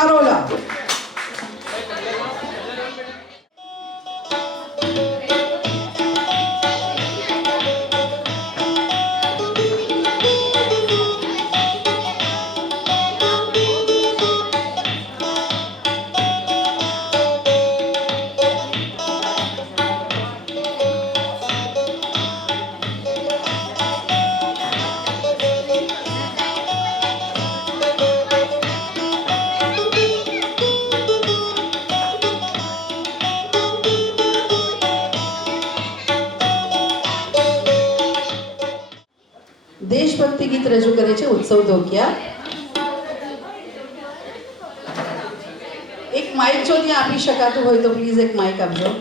नारोला. દેશભક્તિ ગીત રજૂ કરે છે ઉત્સવ ધોકિયા. એક માઇક જો ત્યાં આપી શકાતું હોય તો પ્લીઝ એક માઇક આપજો.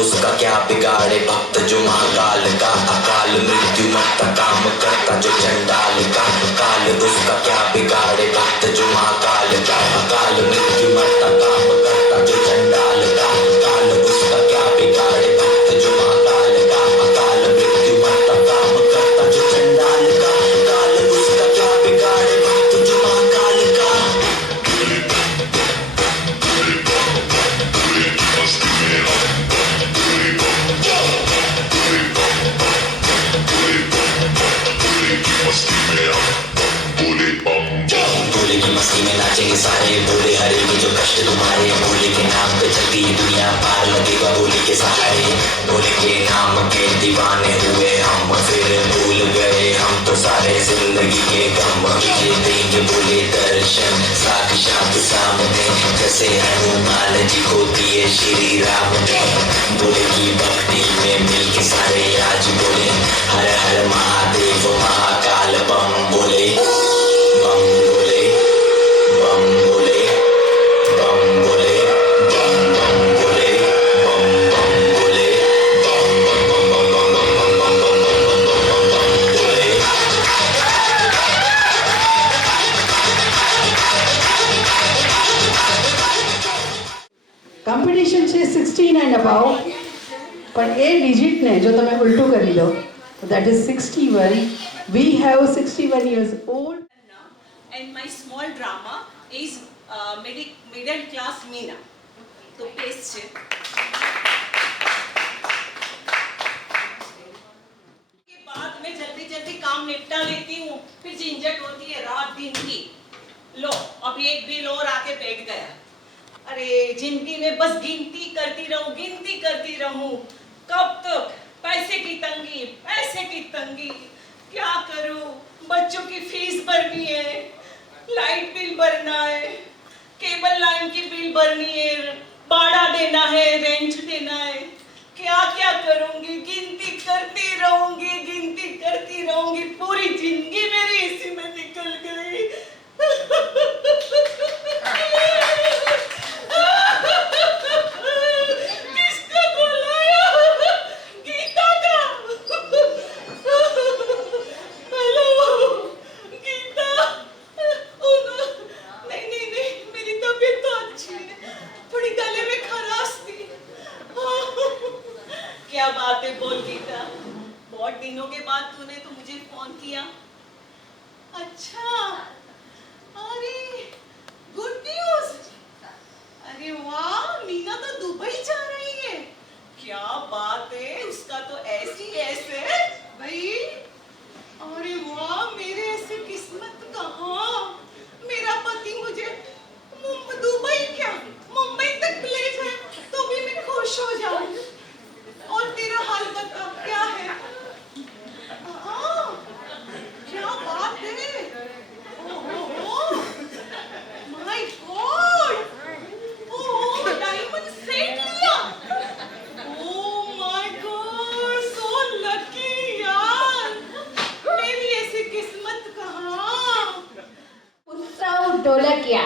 उसका क्या बिगाड़े भक्त जो महाकाल का, अकाल मृत्यु मरता काम करता जो चंडाल का। काल उसका क्या बिगाड़े भक्त जो महाकाल का, अकाल मृत्यु मरता काम करता जो चंडाल का। काल उसका क्या बिगाड़े भक्त जो महाकाल का, अकाल मृत्यु मरता काम करता जो चंडाल का। काल उसका क्या बिगाड़े भक्त जो महाकाल का। भोले की मस्ती में नाचेंगे सारे, भोले हरे के जो कष्ट तुम्हारे, भोले के नाम पे चलती दुनिया पार लगेगा भोले के सहारे। भोले के नाम के दीवाने हुए हम, फिर भूल गए हम तो सारे जिंदगी के गम। ये देंगे भोले दर्शन साक्षात सामने, जैसे हनुमान जी को दिए श्री राम ने। भोले की भक्ति में मिल के सारे आज बोले, हर हर महादेव महाकाल बम बोले। बम बोले, बम बोले, बम बोले, बम बम बोले, बम बम बोले, बम बम बम बम बम बम बम बम बम बम बम बोले। કોમ્પિટિશન છે 16 એન્ડ અબાઉ, પણ એ ડિજિટને જો તમે ઉલટું કરી દો that is 61. We have 61 years old. And my small drama is middle class Meena. तो पेश છે. के बाद मैं जल्दी जल्दी काम निपटा लेती हूँ, फिर झंझट होती है रात दिन की. लो अभी एक बिल और आके बैठ गया. अरे जिंदगी में बस गिनती करती रहूं. कब तक? पैसे की तंगी. क्या करूं? बच्चों की फीस भरनी है, लाइट बिल भरना है, केबल लाइन की बिल भरनी है, भाड़ा देना है, रेंट देना है. क्या क्या करूंगी? गिनती करती रहूंगी. पूरी जिंदगी मेरी इसी में निकल गई. किसका बुलाया? गीता का. हेलो गीता. नहीं, मेरी तबीयत तो अच्छी है, थोड़ी गले में खराश थी. क्या बात है, बोल गीता. बहुत दिनों के बाद तूने तो मुझे फोन किया. अच्छा, अरे गुड न्यूज. अरे वाह, मीना तो दुबई जा रही है. क्या बात है, उसका तो ऐसी ऐसे भाई. अरे वाह, मेरे ऐसे किस्मत कहाँ. मेरा पति मुझे दुबई क्या मुंबई तक ले जाए तो भी मैं खुश हो जाऊं. और तेरा हाल बता क्या है. हाँ, क्या बात है. ओहो, my God. Oh, diamond set लिया. Oh my God, so lucky यार. मेरी ऐसी किस्मत कहाँ. उत्सव ढोलकिया.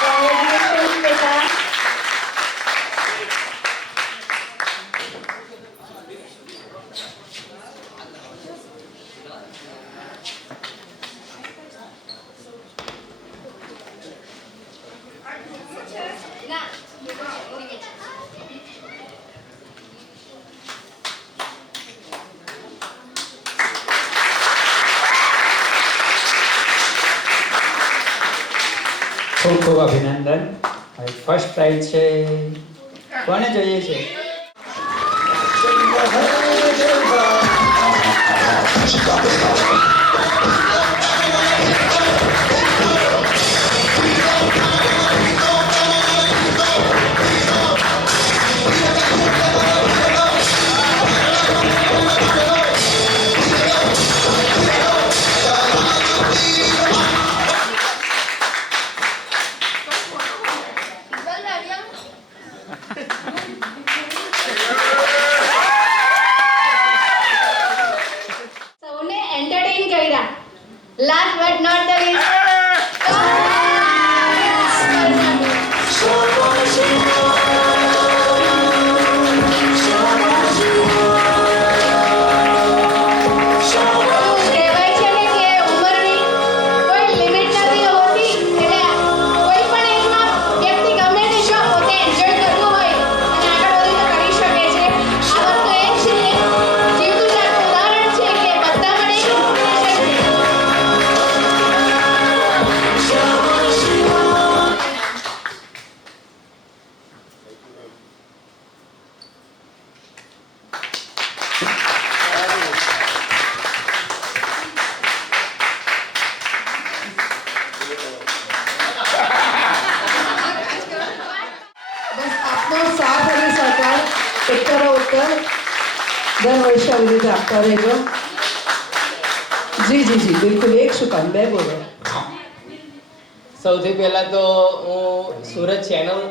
Congratulations, बेटा. ખૂબ ખૂબ અભિનંદન. હવે ફર્સ્ટ પ્રાઇઝ છે કોને જોઈએ છે? સૌને દર વર્ષે આવી રીતે આપતા રહેજો. જી જી જી બિલકુલ. એક શું કામ, બે બોલો. સૌથી પહેલાં તો હું સુરત ચેનલ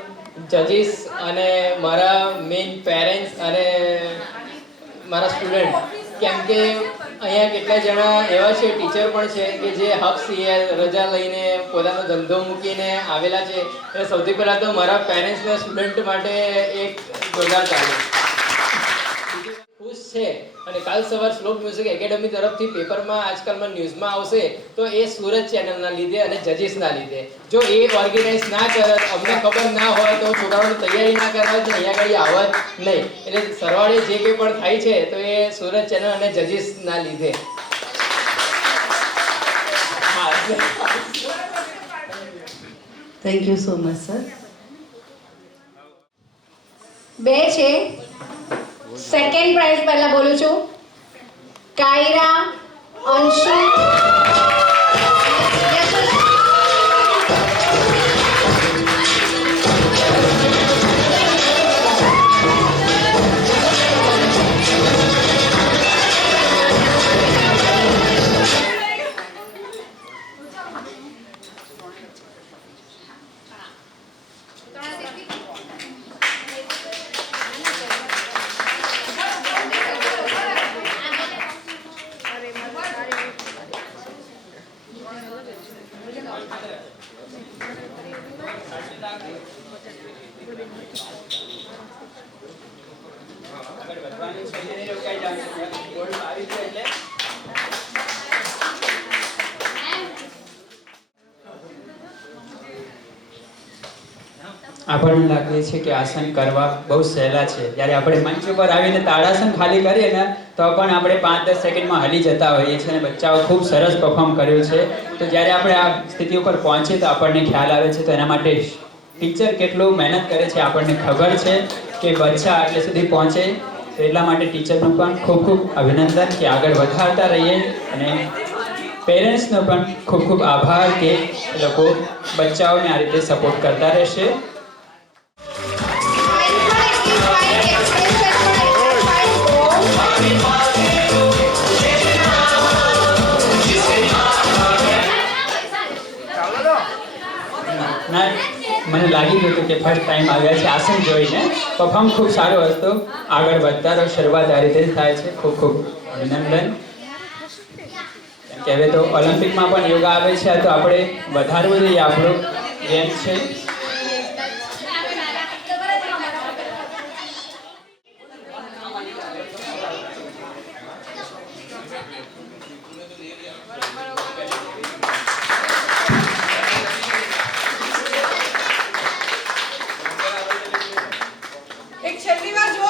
જજીસ અને મારા મેઇન પેરેન્ટ્સ અને મારા સ્ટુડન્ટ, કેમ કે અહીંયા કેટલા જણા એવા છે, ટીચર પણ છે કે જે હક સિવાય રજા લઈને પોતાનો ધંધો મૂકીને આવેલા છે. એટલે સૌથી પહેલાં તો મારા પેરેન્ટ્સના સ્ટુડન્ટ માટે એક જોરદાર તાલીમ. ખુશ છે અને કાલ સવાર શ્લોક મ્યુઝિક એકેડમી તરફથી પેપરમાં આજકાલમાં ન્યૂઝમાં આવશે તો એ સુરત ચેનલના લીધે અને જજીસના લીધે. જો એ ઓર્ગેનાઇઝ ના કરત, અમને ખબર ના હોય તો છોકરાઓની તૈયારી ના કરવા જ અહીંયા આગળ આવત નહીં. એટલે સરવાળે જે કંઈ પણ થાય છે તો એ સુરત ચેનલ અને જજીસના લીધે. Thank you so much sir. 2 છે. સેકન્ડ પ્રાઇઝ પહેલા બોલું છું. કાયરા, અંશુ, આપણને લાગે છે કે આસન કરવા બહુ સહેલા છે. જ્યારે આપણે મંચ ઉપર આવીને તાળાસન ખાલી કરીએ ને તો પણ આપણે 5-10 સેકન્ડમાં હલી જતા હોઈએ છીએ અને બચ્ચાઓ ખૂબ સરસ પરફોર્મ કર્યું છે. તો જ્યારે આપણે આ સ્થિતિ ઉપર પહોંચીએ તો આપણને ખ્યાલ આવે છે. તો એના માટે ટીચર કેટલું મહેનત કરે છે આપણને ખબર છે કે બચ્ચા એટલે સુધી પહોંચે. તો એટલા માટે ટીચરનું પણ ખૂબ ખૂબ અભિનંદન કે આગળ વધારતા રહીએ. અને પેરેન્ટ્સનો પણ ખૂબ ખૂબ આભાર કે એ લોકો બચ્ચાઓને આ રીતે સપોર્ટ કરતા રહેશે. ના, મને લાગી ગયું હતું કે ફર્સ્ટ ટાઈમ આવ્યા છે આસન જોઈને. પરફોર્મ ખૂબ સારો હતો. આગળ વધતા રહો. શરૂઆત આ રીતે થાય છે. ખૂબ ખૂબ અભિનંદન. કે હવે તો ઓલિમ્પિકમાં પણ યોગા આવે છે તો આપણે વધારવું જોઈએ આપણું ગેમ છે. એક છેલ્લી વાર જો